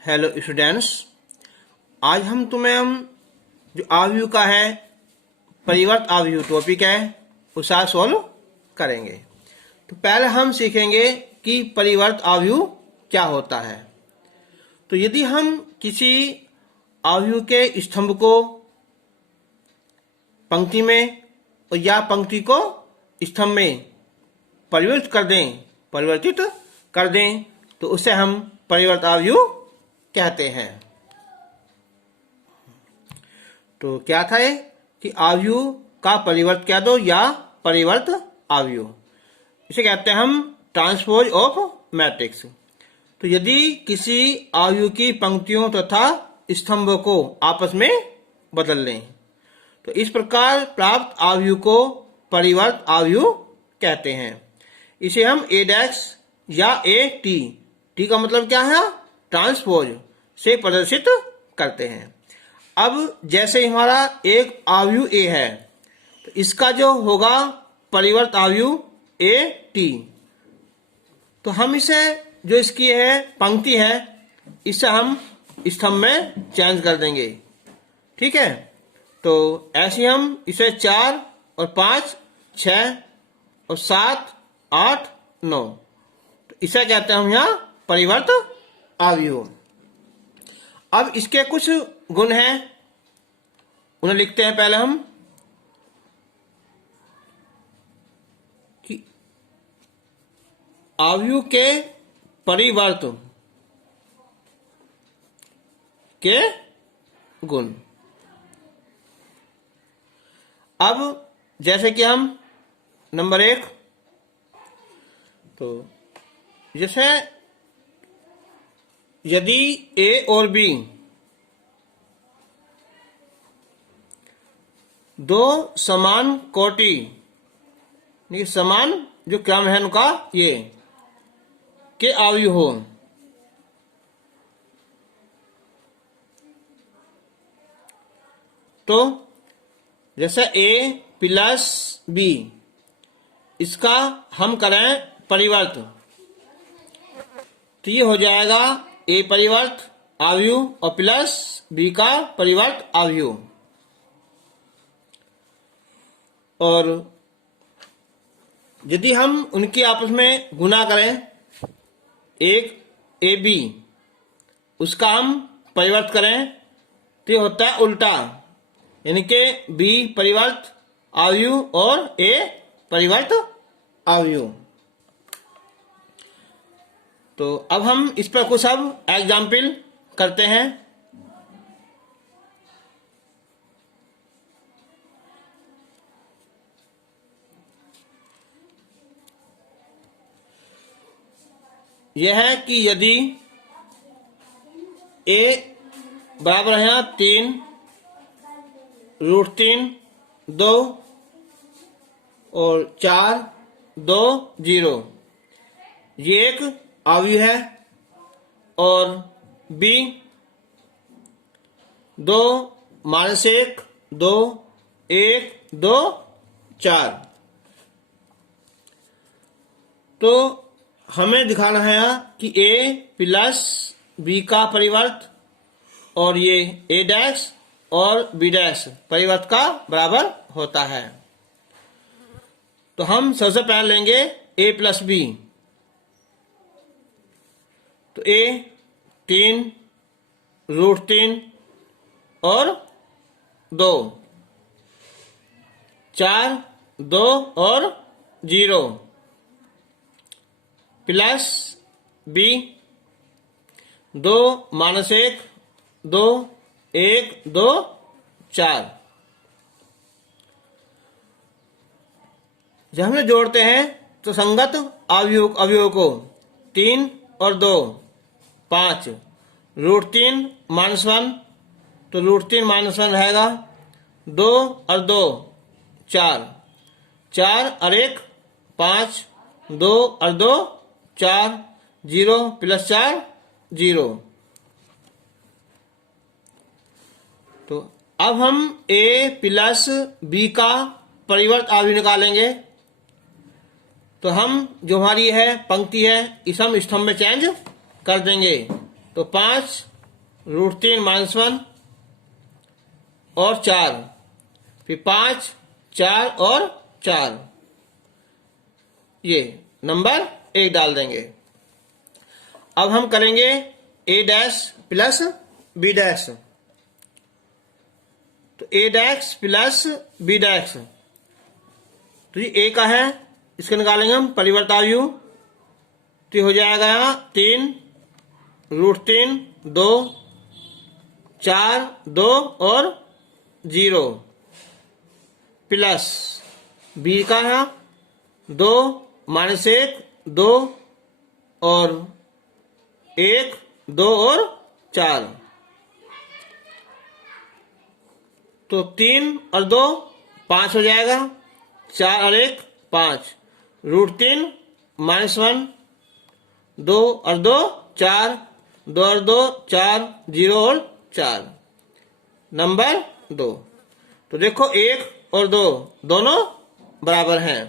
Hello students, आज हम जो आव्यूह का है परिवर्त आव्यूह टॉपिक है उसे आज सॉल्व करेंगे। तो पहले हम सीखेंगे कि परिवर्त आव्यूह क्या होता है। तो यदि हम किसी आव्यूह के स्तंभ को पंक्ति में और या पंक्ति को स्तंभ में परिवर्तित कर दें तो उसे हम परिवर्त आव्यूह कहते हैं। तो क्या था ये कि आव्यूह का परिवर्त कह दो या परिवर्त आव्यूह, इसे कहते हैं हम ट्रांसपोज ऑफ मैट्रिक्स। तो यदि किसी आव्यूह की पंक्तियों तथा स्तंभों को आपस में बदल लें तो इस प्रकार प्राप्त आव्यूह को परिवर्त आव्यूह कहते हैं। इसे हम ए डैश या ए टी का मतलब क्या है, ट्रांसपोज से प्रदर्शित करते हैं। अब जैसे हमारा एक आव्यूह ए है तो इसका जो होगा परिवर्त आव्यूह ए टी, तो हम इसे जो इसकी है पंक्ति है इसे हम स्तंभ में चेंज कर देंगे। ठीक है, तो ऐसे हम इसे 4 और 5, 6 और 7, 8, 9, तो इसे कहते हैं हम यहाँ परिवर्त आव्यूह। अब इसके कुछ गुण हैं, उन्हें लिखते हैं पहले हम कि आव्यूह के परिवर्त के गुण। अब जैसे कि हम नंबर 1, तो जैसे यदि ए और बी दो समान कोटि समान जो क्रम है उनका ये के आव्यूह हो, तो जैसे ए प्लस बी इसका हम करें परिवर्त तो ये हो जाएगा ए परिवर्त आव्यूह और प्लस बी का परिवर्त आव्यूह। और यदि हम उनकी आपस में गुना करें, एक ए बी उसका हम परिवर्त करें तो ये होता है उल्टा, यानी कि बी परिवर्त आव्यूह और ए परिवर्त आव्यूह। तो अब हम इस पर कुछ अब एग्जाम्पल करते हैं। यह है कि यदि ए बराबर है 3 √3 2 और 4 2 0, ये एक आव्यूह है, और बी 2 -1 2 1 2 4, तो हमें दिखाना है कि ए प्लस बी का परिवर्त और ये ए डैश और बी डैश परिवर्त का बराबर होता है। तो हम सबसे पहले लेंगे ए प्लस बी, तो ए 3 √3 और 2, 4 2 और 0 प्लस बी 2 -1 2 1 2 4। जब हम जोड़ते हैं तो संगत अवयवों को 3 और 2 5, √3 -1 तो √3 -1 रहेगा, 2 और 2 4, 4 और 1 5, 2 और 2 4, 0 + 4 0। तो अब हम a प्लस b का परिवर्त आव्यूह निकालेंगे। तो हम जो हमारी है पंक्ति है इसे हम स्तंभ में चेंज कर देंगे। तो 5 √3 -1 और 4, फिर 5, 4 और 4, ये नंबर 1 डाल देंगे। अब हम करेंगे a dash plus b dash. तो a dash plus b dash, तो ये a का है, इसके निकालेंगे हम परिवर्त अवयव। तो ये हो जाएगा यहाँ 3 √3 2 4 2 और 0 प्लस b का है 2 -1 2 और 1 2 और 4। तो 3 और 2 5 हो जाएगा, 4 और 1 5, √3 -1 2 और 2 4, 2 और 2 4, 0 और 4, नंबर 2। तो देखो 1 और 2 दोनों बराबर हैं।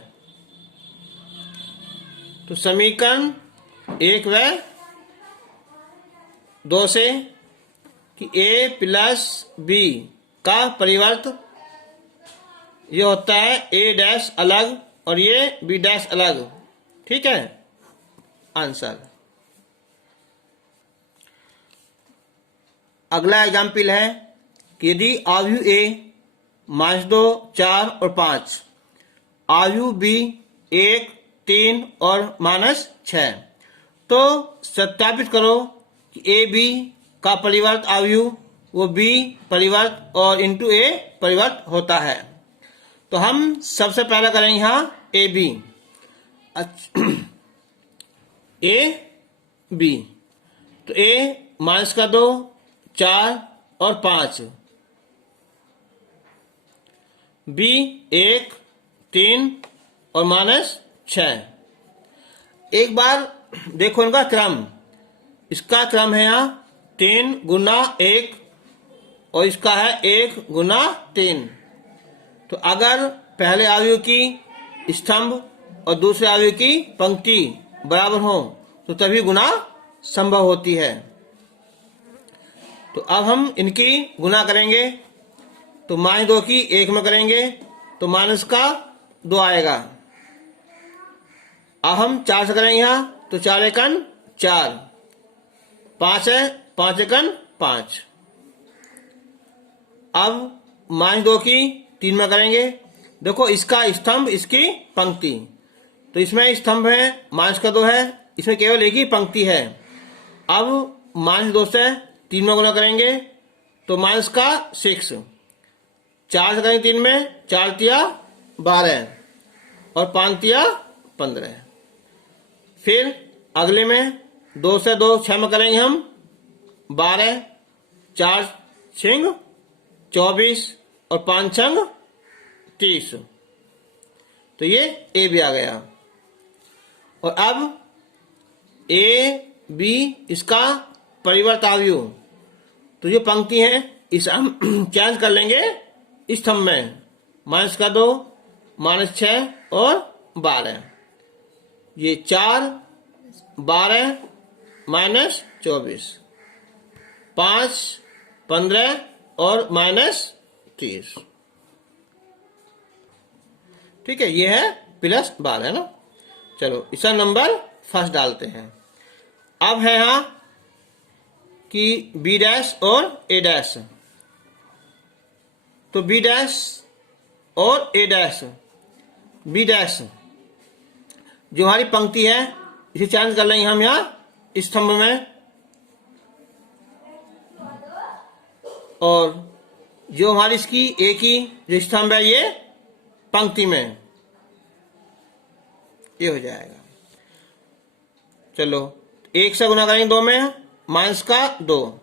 तो समीकरण 1 व 2 से कि a प्लस b का परिवर्त ये होता है a डैश अलग और ये b डैश अलग। ठीक है, आंसर। अगला एग्जाम्पल है कि यदि अवयव a -2 4 और 5, अवयव b 1 3 और -6, तो सत्यापित करो कि ए बी का परिवर्त अवयव वो b परिवर्त और इंटू a परिवर्त होता है। तो हम सबसे पहले करेंगे यहाँ ए बी। ए बी, तो a -2 4 और 5, b 1 3 और -6। एक बार देखो इनका क्रम, इसका क्रम है यहाँ 3 गुना 1 और इसका है 1 गुना 3। तो अगर पहले अवयव की स्तंभ और दूसरे अवयव की पंक्ति बराबर हो तो तभी गुना संभव होती है। तो अब हम इनकी गुना करेंगे। तो -2 की 1 में करेंगे तो माइनस का 2 आएगा। अब हम 4 से करेंगे यहाँ, तो 4 एकन 4, 5 है 5 एकन 5। अब -2 की 3 में करेंगे। देखो इसका स्तंभ इसकी पंक्ति, तो इसमें स्तंभ है -2 है, इसमें केवल एक ही पंक्ति है। अब -2 से 3 में गुना करेंगे तो -6, 4 से करेंगे 3 में, 4 तिया 12 और 5 तिया 15। फिर अगले में 2 से 2 6 में करेंगे हम 12, 4 छिंग 24 और 5 छंग 30। तो ये ए भी आ गया। और अब ए बी इसका परिवर्त अवयव, तो ये पंक्ति है इस हम चेंज कर लेंगे स्तंभ में, -2 -6 और 12। ये 4 12 -24, 5 15 और -30। ठीक है, ये है +12 है ना। चलो इसका नंबर फर्स्ट डालते हैं। अब है यहाँ कि बी डैश और ए डैश। तो बी डैश और ए डैश, बी डैश जो हमारी पंक्ति है इसे चेंज कर लेंगे हम यहाँ स्तंभ में, और जो हमारी इसकी ए की जो स्तंभ है ये पंक्ति में, ये हो जाएगा। चलो 1 से गुना करेंगे 2 में, -2,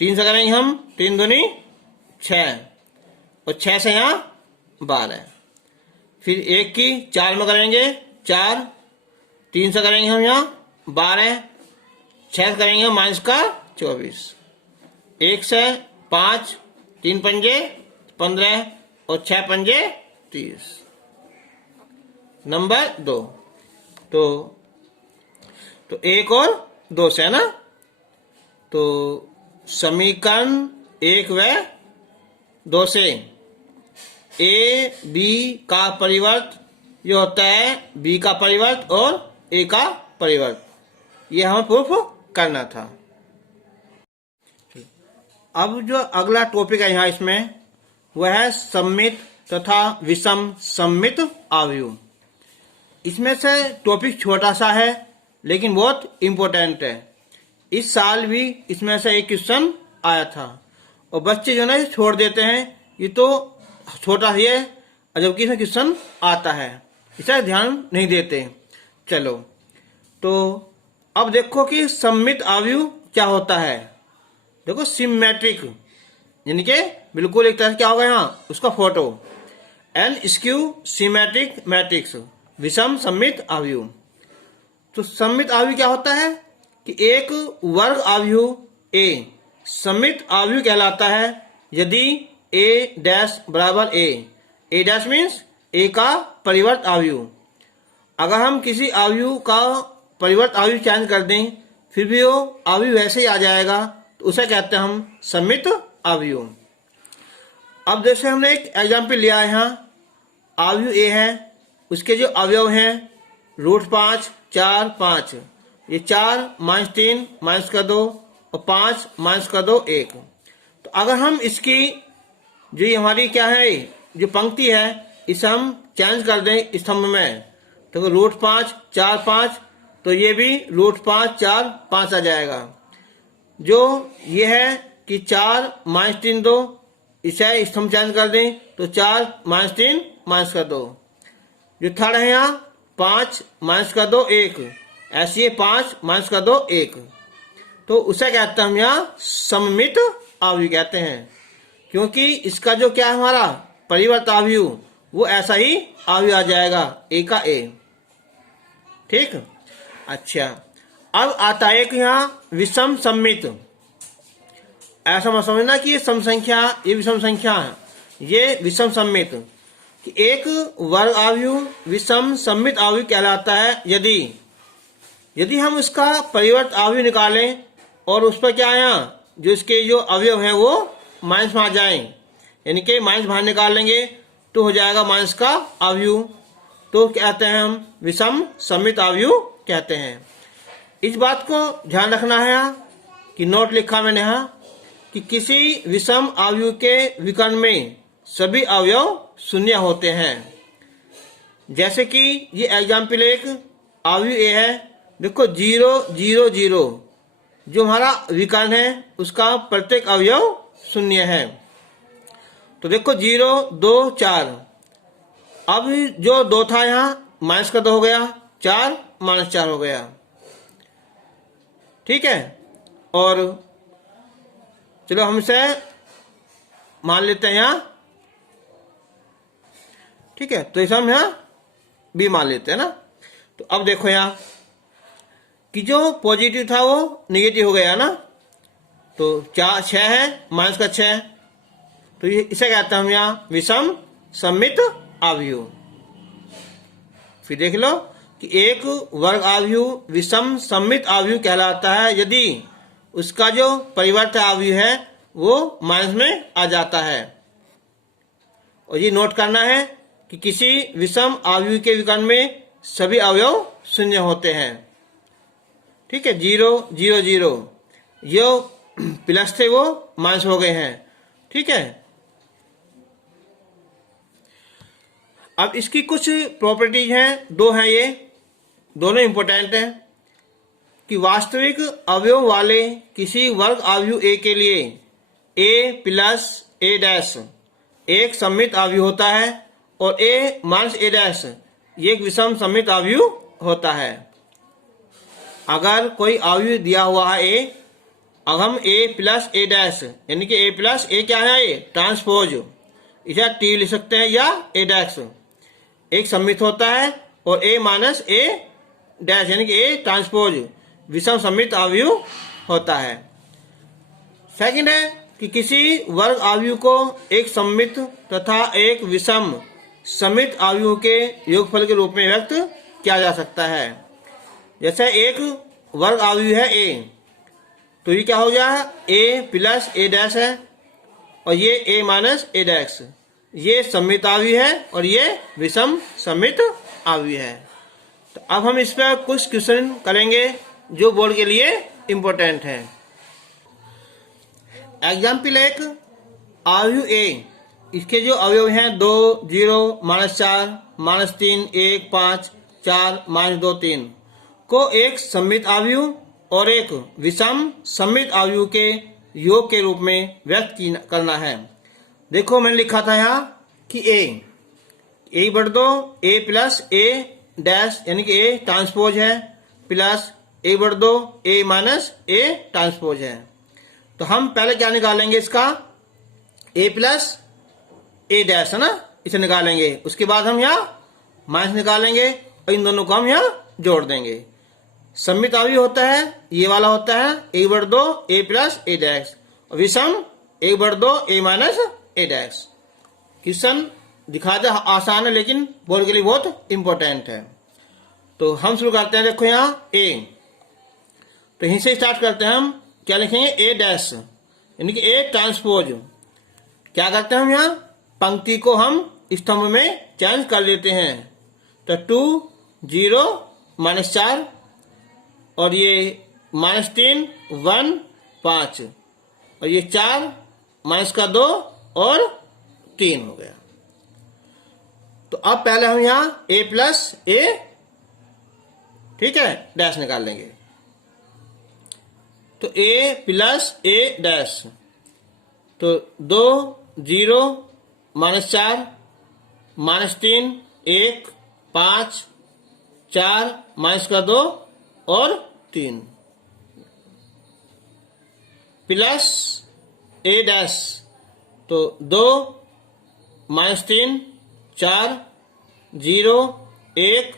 3 से करेंगे हम 3 दूनी 6 और 6 से यहाँ 12। फिर 1 की 4 में करेंगे 4, 3 से करेंगे हम यहाँ 12, 6 से करेंगे हम -24, 1 से 5, 3 पंजे 15 और 6 पंजे 30, नंबर 2। तो 1 और 2 से है ना। तो समीकरण 1 व 2 से ए बी का परिवर्त जो होता है बी का परिवर्त और ए का परिवर्त, ये हमें प्रूफ करना था। अब जो अगला टॉपिक है यहाँ इसमें वह है सममित तथा विषम सममित अवयव। इसमें से टॉपिक छोटा सा है लेकिन बहुत इम्पोर्टेंट है। इस साल भी इसमें से एक क्वेश्चन आया था और बच्चे जो ना छोड़ देते हैं, ये तो छोटा ही है जबकि इसमें क्वेश्चन आता है, इसे ध्यान नहीं देते। चलो तो अब देखो कि सममित अवयव क्या होता है। देखो सिमेट्रिक यानी कि बिल्कुल एक तरह से क्या होगा यहाँ उसका photo, an skew symmetric matrix विषम सममित अवयव। तो सममित अवयव क्या होता है कि एक वर्ग अवयव ए सममित अवयव कहलाता है यदि ए डैश बराबर ए डैश मीन्स ए का परिवर्त अवयव। अगर हम किसी अवयव का परिवर्त अवयव चेंज कर दें फिर भी वो अवयव वैसे ही आ जाएगा, तो उसे कहते हैं हम सममित अवयव। अब जैसे हमने एक एग्जाम्पल लिया है, यहाँ अवयव ए है, उसके जो अवयव हैं √5 4 5, ये 4 -3 -2 और 5 -2 1। तो अगर हम इसकी जो ये हमारी क्या है जो पंक्ति है इसे हम चेंज कर दें स्तंभ में, तो √5 4 5, तो ये भी √5 4 5 आ जाएगा। जो ये है कि 4 -3 2, इसे स्तंभ चेंज कर दें तो 4 -3 -2। जो थर्ड है यहाँ 5 -2 1, ऐसे 5 -2 1, तो उसे कहते हैं हम यहाँ सममित अवयव कहते हैं, क्योंकि इसका जो क्या है हमारा परिवर्त अवयव वो ऐसा ही अवयव आ जाएगा ए का ए। ठीक, अच्छा अब आता है कि यहाँ विषम सममित। ऐसा मत समझना कि ये सम संख्या ये विषम संख्या है, ये विषम सममित कि एक वर्ग अवयव विषम सममित अवयव कहलाता है यदि हम उसका परिवर्त अवयव निकालें और उस पर क्या आया जो इसके जो अवयव हैं वो माइनस में आ जाएं, यानी कि माइनस बाहर निकाल लेंगे तो हो जाएगा माइनस का अवयव, तो कहते हैं हम विषम सममित अवयव कहते हैं। इस बात को ध्यान रखना है कि नोट लिखा मैंने यहाँ कि किसी विषम अवयव के विकर्ण में सभी अवयव शून्य होते हैं। जैसे कि ये एग्जाम्पल एक अवयव ए है, देखो 0 0 0 जो हमारा विकर्ण है उसका प्रत्येक अवयव शून्य है। तो देखो 0 2 4, अब जो 2 था यहाँ -2 हो गया, 4 -4 हो गया। ठीक है, और चलो हम इसे मान लेते हैं यहाँ। ठीक है, तो इसे हम यहाँ बी मान लेते हैं ना। तो अब देखो यहाँ कि जो पॉजिटिव था वो नेगेटिव हो गया ना, तो 4 6 है -6, तो इसे कहते हैं हम यहाँ विषम सममित अवयव। फिर देख लो कि एक वर्ग अवयव विषम सममित अवयव कहलाता है यदि उसका जो परिवर्त अवयव है वो माइनस में आ जाता है। और ये नोट करना है कि किसी विषम अवयव के विकर्ण में सभी अवयव शून्य होते हैं। ठीक है, 0 0 0 जो प्लस थे वो माइनस हो गए हैं। ठीक है, अब इसकी कुछ प्रॉपर्टीज हैं, 2 हैं, ये दोनों इंपॉर्टेंट हैं कि वास्तविक अवयव वाले किसी वर्ग अवयव ए के लिए a प्लस a डैश एक सममित अवयव होता है और a माइनस a डैश ये एक विषम सममित अवयव होता है। अगर कोई अवयव दिया हुआ है a, अब हम a प्लस a डैश यानी कि a प्लस a क्या है ये ट्रांसपोज, इसे t लिख सकते हैं या a डैश एक सममित होता है और a माइनस a डैश यानी कि a ट्रांसपोज विषम सममित अवयव होता है। सेकंड है कि किसी वर्ग अवयव को एक सममित तथा एक विषम सममित अवयव के योगफल के रूप में व्यक्त किया जा सकता है। जैसे एक वर्ग अवयव है a तो ये क्या हो गया, ए प्लस ए डैश है और ये ए माइनस ए डैश, ये सममित अवयवी है और ये विषम सममित अवयवी है। तो अब हम इस पर कुछ क्वेश्चन करेंगे जो बोर्ड के लिए इम्पोर्टेंट है। एग्जाम्पल एक, अवयव ए, इसके जो अवयव हैं 2, 0, -4, -3, 1, 5, 4, -2, 3 को एक सममित अवयव और एक विषम सममित अवयव के योग के रूप में व्यक्त करना है। देखो मैंने लिखा था यहाँ कि ए बढ़ दो, ए प्लस ए डैश यानी कि ए ट्रांसपोज है, प्लस ए बढ़ दो, ए माइनस ए ट्रांसपोज है। तो हम पहले क्या निकालेंगे, इसका ए प्लस ए डैश है ना, इसे निकालेंगे। उसके बाद हम यहाँ माइनस निकालेंगे और इन दोनों को हम यहाँ जोड़ देंगे। सममित अवयव होता है, ये वाला होता है ए बढ़ दो ए प्लस ए डैश, विषम ए बढ़ दो ए माइनस ए डैश। क्वेश्चन दिखा दे आसान है लेकिन बोर्ड के लिए बहुत इंपॉर्टेंट है। तो हम शुरू करते हैं। देखो यहाँ ए, तो यहीं से स्टार्ट करते हैं। हम क्या लिखेंगे, ए डैश यानी कि ए ट्रांसपोज। क्या करते हैं हम यहाँ, पंक्ति को हम स्तंभ में चेंज कर लेते हैं। तो 2, 0, -4 और ये -3, 1, 5 और ये 4 -2 और 3 हो गया। तो अब पहले हम यहाँ ए प्लस ए, ठीक है, डैश निकाल लेंगे। तो ए प्लस ए डैश, तो 2, 0, -4, -3, 1, 5, 4 -2 और 3 प्लस ए डैश, तो 2, -3, 4, 0, 1,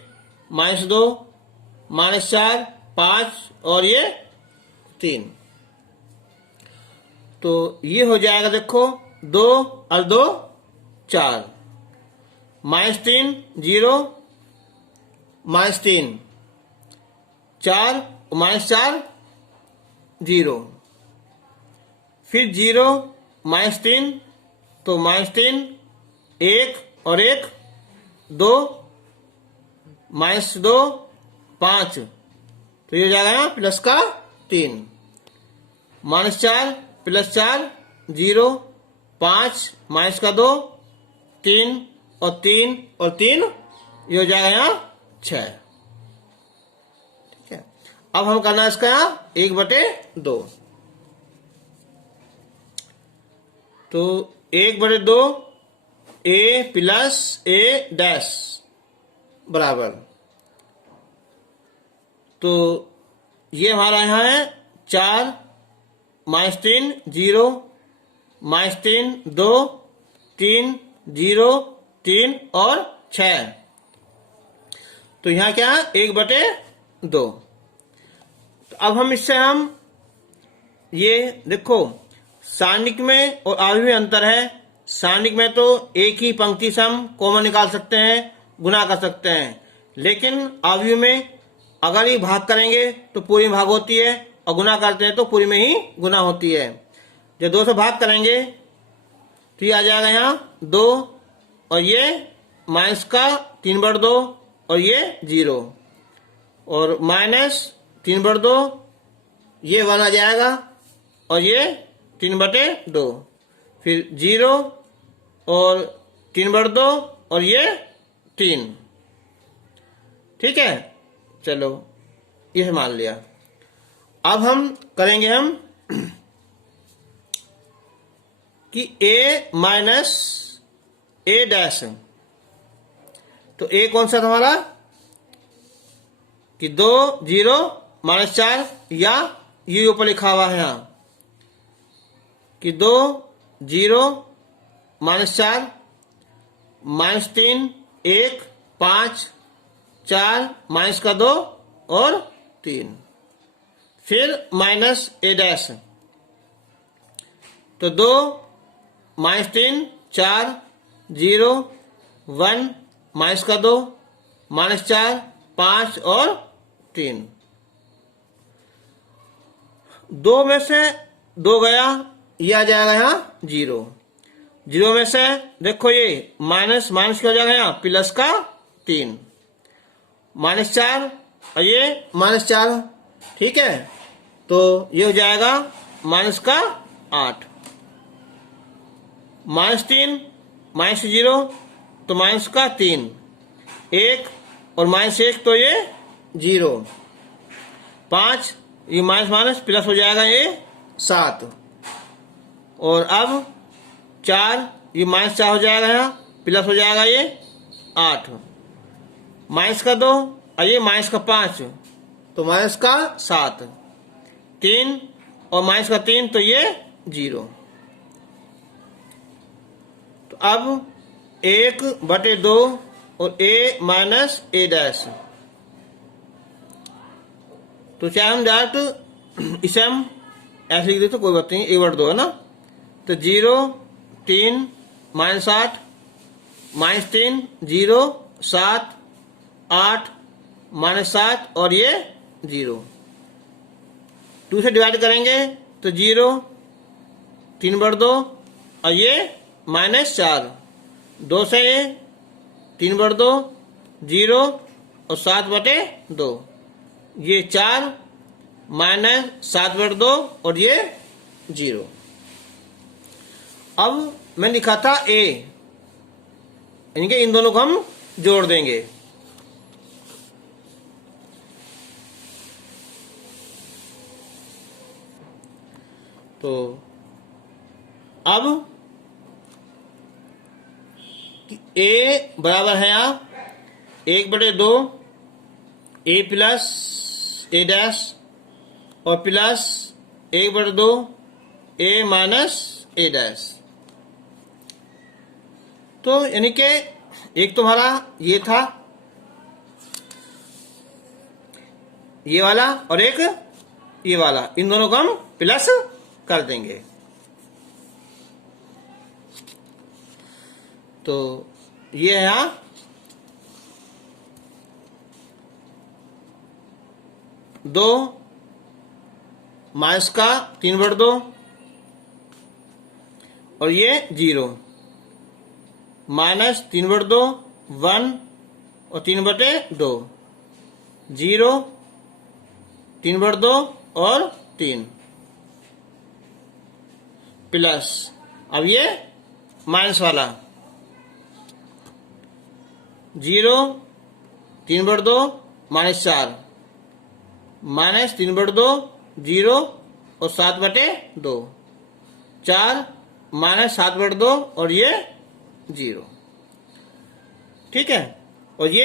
-2, -4, 5 और ये 3। तो ये हो जाएगा, देखो 2 और 2 4, -3, 0, -3, 4, -4, 0, फिर 0, -3, तो -3, 1 और 1 2, -2, 5, तो ये हो जाएगा प्लस का 3, -4 प्लस 4, 0, 5 -2, 3 और 3 और 3, ये हो जाएगा यहाँ 6। ठीक है, अब हम करना है इसका यहाँ 1/2। तो 1/2 ए प्लस ए डैश बराबर, तो ये हमारा यहाँ है 4, -3, 0, -3, 2, 3, 0, 3 और 6। तो यहाँ क्या है 1/2। तो अब हम इससे हम ये देखो सारणिक में और अवयवी में अंतर है। सारणिक में तो एक ही पंक्ति से हम कॉमन निकाल सकते हैं, गुना कर सकते हैं, लेकिन अवयवी में अगर ये भाग करेंगे तो पूरी भाग होती है और गुना करते हैं तो पूरी में ही गुना होती है। जब 2 से भाग करेंगे तो ये आ जाएगा यहाँ 2 और ये माइनस का 3/2 और ये 0 और -3/2, ये 1 आ जाएगा और ये 3/2, फिर 0 और 3/2 और ये 3। ठीक है, चलो यह मान लिया। अब हम करेंगे हम कि a माइनस ए डैश, तो a कौन सा था हमारा कि 2, 0, -4 या ये ऊपर लिखा हुआ है यहाँ कि 2, 0, -4, -3, 1, 5, 4, -2 और 3, फिर -a डैश, तो 2, -3, 4, 0, 1, -2, -4, 5 और 3। 2 में से 2 गया, ये आ जाएगा यहाँ 0। 0 में से देखो ये माइनस माइनस क्या हो जाएगा यहाँ प्लस का 3, -4 और ये -4। ठीक है, तो ये हो जाएगा माइनस का 8, -3 -0 तो माइनस का 3, 1 और -1 तो ये 0, 5 ये माइनस माइनस प्लस हो जाएगा ये 7, और अब 4 ये -4 हो जाएगा यहाँ प्लस हो जाएगा ये 8, माइनस का 2 और ये माइनस का 5 तो माइनस का 7, 3 और माइनस का 3 तो ये 0। तो अब 1/2 और a माइनस a डैश, तो चाहे हम डायरेक्ट इसे हम ऐसे लिख दे तो कोई बात नहीं, 1/2 है ना। तो 0 3 -8 -3 0 7 8 -7 और ये 0। 2 से डिवाइड करेंगे तो 0 3/2 और ये -4, 2 से ये 3/2 0 और 7/2, ये 4 -7/2 और ये 0। अब मैं लिखा था a, इनके इन दोनों को हम जोड़ देंगे। तो अब a बराबर है यहाँ 1/2 a प्लस a डैश और plus 1/2 a minus a dash. तो यानी कि एक तुम्हारा ये था ये वाला और एक ये वाला, इन दोनों को हम प्लस कर देंगे। तो ये है यहाँ 2 माइनस का 3/2 और ये 0, -3/2 1 और 3/2 0 3/2 और 3 प्लस, अब ये माइनस वाला 0 3/2 -4 -3/2 0 और 7/2 4 -7/2 और ये 0। ठीक है, और ये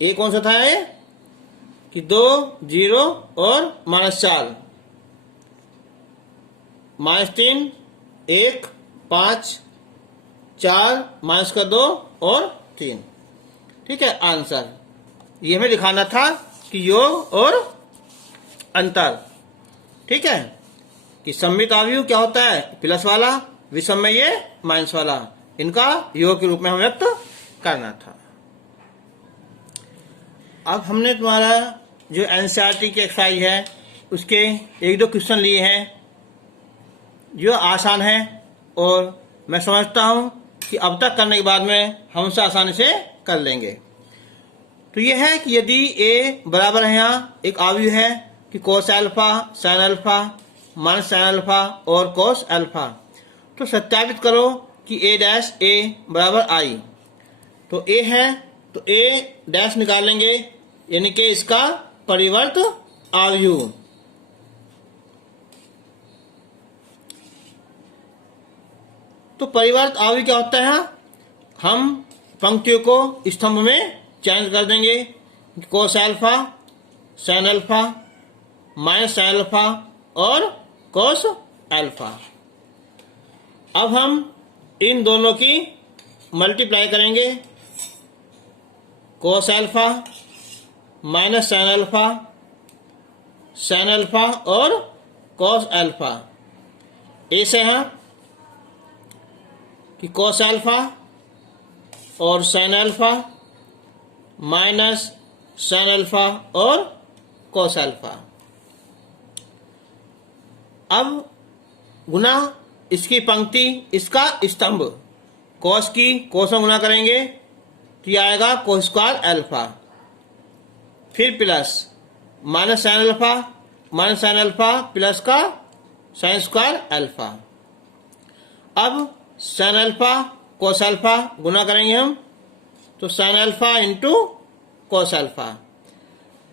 a कौन सा था ये कि 2 0 और -4 -3 1 5 4 -2 और 3। ठीक है, आंसर ये हमें दिखाना था कि योग और अंतर। ठीक है, कि सम्मित अवयव क्या होता है प्लस वाला, विषम में ये माइनस वाला, इनका योग के रूप में हमें व्यक्त करना था। अब हमने तुम्हारा जो एनसीईआरटी की एक्सरसाइज है उसके 1-2 क्वेश्चन लिए हैं जो आसान है, और मैं समझता हूं कि अब तक करने के बाद में हम उसे आसानी से कर लेंगे। तो यह है कि यदि a बराबर है यहाँ एक अवयव है कि cos alpha sine alpha minus sine alpha और कोस अल्फा, तो सत्यापित करो कि a डैश a बराबर i। तो a है तो a डैश निकालेंगे, यानी कि इसका परिवर्त अवयव। तो परिवर्त अवयव क्या होता है, हम पंक्तियों को स्तंभ में चेंज कर देंगे, cos alpha sine alpha minus sine alpha और कोस अल्फा। अब हम इन दोनों की मल्टीप्लाई करेंगे, cos alpha minus sine alpha और कोस अल्फा। ऐसे हैं कि कोस अल्फा और sine alpha minus sine alpha और कॉस अल्फा। अब गुना इसकी पंक्ति, इसका स्तंभ, कॉस की कॉस में गुना करेंगे तो ये आएगा कॉस स्क्वायर अल्फा, फिर plus minus sine alpha plus का साइन स्क्वायर अल्फा। अब साइन अल्फा कॉस अल्फा गुना करेंगे हम तो sine alpha into cos alpha.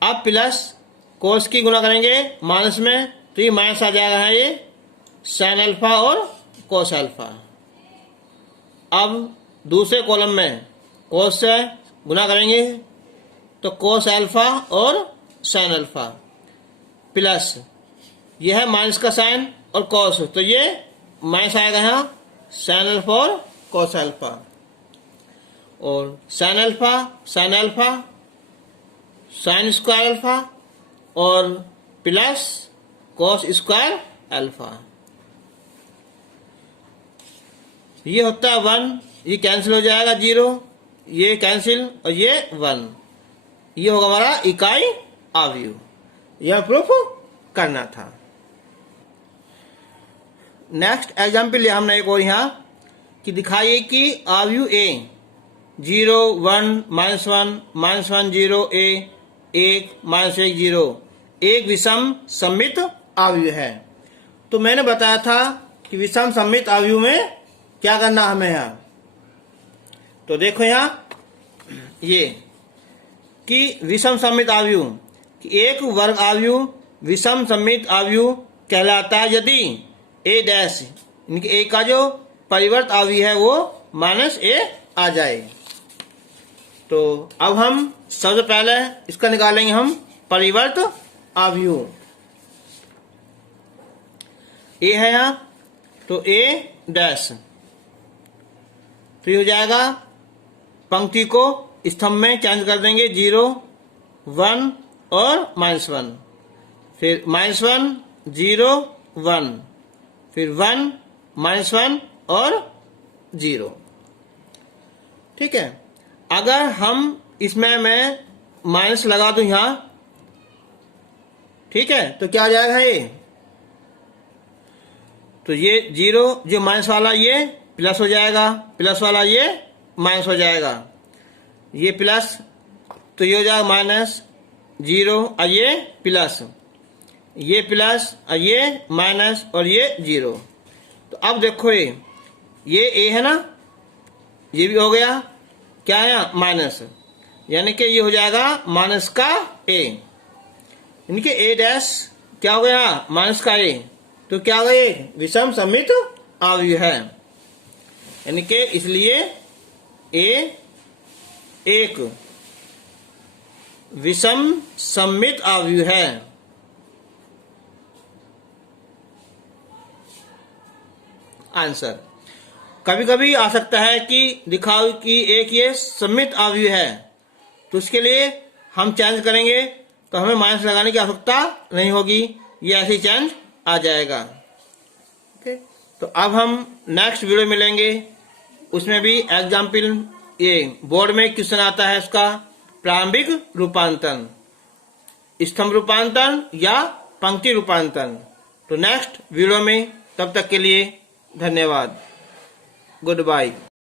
अब प्लस कॉस की गुना करेंगे माइनस में तो ये माइनस आ जाएगा है ये साइन अल्फा और कॉस अल्फा। अब दूसरे कॉलम में कॉस से गुना करेंगे तो कॉस अल्फा और साइन अल्फा प्लस यह है माइनस का साइन और कॉस तो ये माइनस आएगा यहाँ साइन अल्फा और कॉस अल्फा, और sine alpha sine square alpha और प्लस कॉस स्क्वायर अल्फा। ये होता है 1, ये कैंसिल हो जाएगा 0, ये कैंसिल और ये 1। ये होगा हमारा इकाई अवयव, यह प्रूफ करना था। नेक्स्ट एग्जाम्पल लिया हमने एक और यहाँ कि दिखाइए कि अवयव ए 0 1 -1 -1 0 a 1 -1 0 एक विषम सममित अवयव है। तो मैंने बताया था कि विषम सममित अवयव में क्या करना हमें यहाँ, तो देखो यहाँ ये कि विषम सममित अवयव कि एक वर्ग अवयव विषम सममित अवयव कहलाता है यदि a डैश इनके a का जो परिवर्त अवयव है वो -a आ जाए। तो अब हम सबसे पहले इसका निकालेंगे हम परिवर्त अवयव। a है यहाँ तो a डैश, तो ये हो जाएगा पंक्ति को स्तंभ में चेंज कर देंगे 0 1 और -1, फिर -1 0 1, फिर 1 -1 और 0। ठीक है, अगर हम इसमें मैं माइनस लगा दूं यहाँ, ठीक है, तो क्या आ जाएगा ये, तो ये 0 जो माइनस वाला ये प्लस हो जाएगा, प्लस वाला ये माइनस हो जाएगा, ये प्लस तो ये हो जाएगा -0 और ये प्लस और ये माइनस और ये 0। तो अब देखो ये a है ना, ये भी हो गया क्या है माइनस, यानी कि ये हो जाएगा माइनस का a, यानी कि a डैश क्या हो गया माइनस का a, तो क्या हो गया विषम सममित अवयव है, यानी कि इसलिए a एक विषम सममित अवयव है। आंसर कभी कभी आ सकता है कि दिखाओ कि एक ये सममित अवयव है, तो उसके लिए हम चेंज करेंगे तो हमें माइनस लगाने की आवश्यकता नहीं होगी, ये ऐसे ही चेंज आ जाएगा। ओके, तो अब हम नेक्स्ट वीडियो मिलेंगे, उसमें भी एग्जाम्पल ये बोर्ड में क्वेश्चन आता है उसका प्रारंभिक रूपांतरण, स्तंभ रूपांतरण या पंक्ति रूपांतरण। तो नेक्स्ट वीडियो में, तब तक के लिए धन्यवाद, गुड बाय।